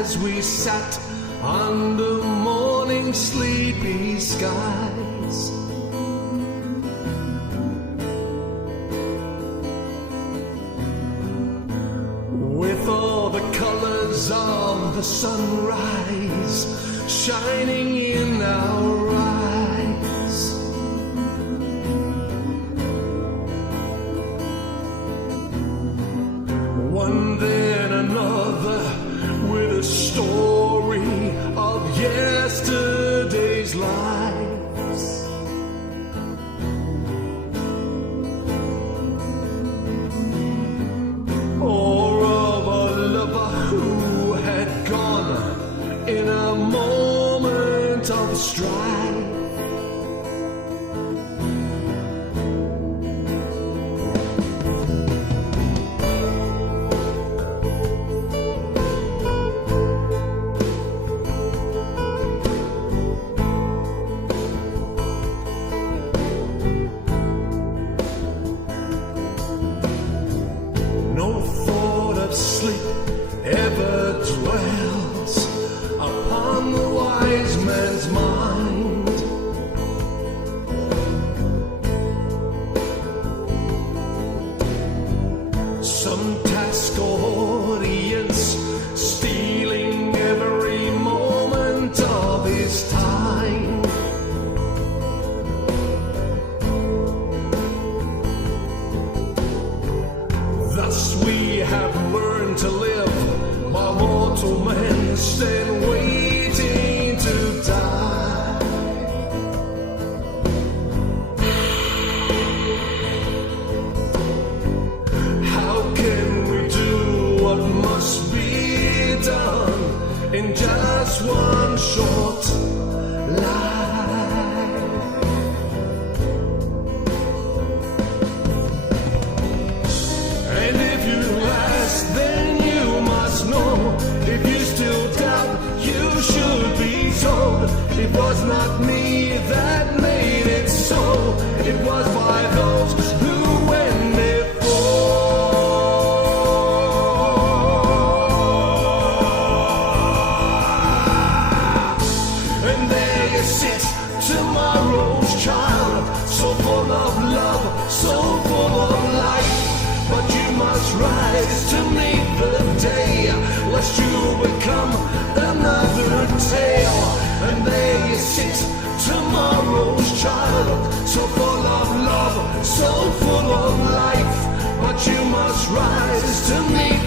As we sat under morning sleepy skies, with all the colors of the sunrise shining in our eyes. One then another, with a story of yesterday's lives. Or of a lover who had gone in a moment of strife. It was not me that made it so. It was by those who went before. And there you sit, tomorrow's child, so full of love, so full of life. But you must rise to meet the day, lest you become another tale. And there you sit, tomorrow's child, so full of love, so full of life. But you must rise to meet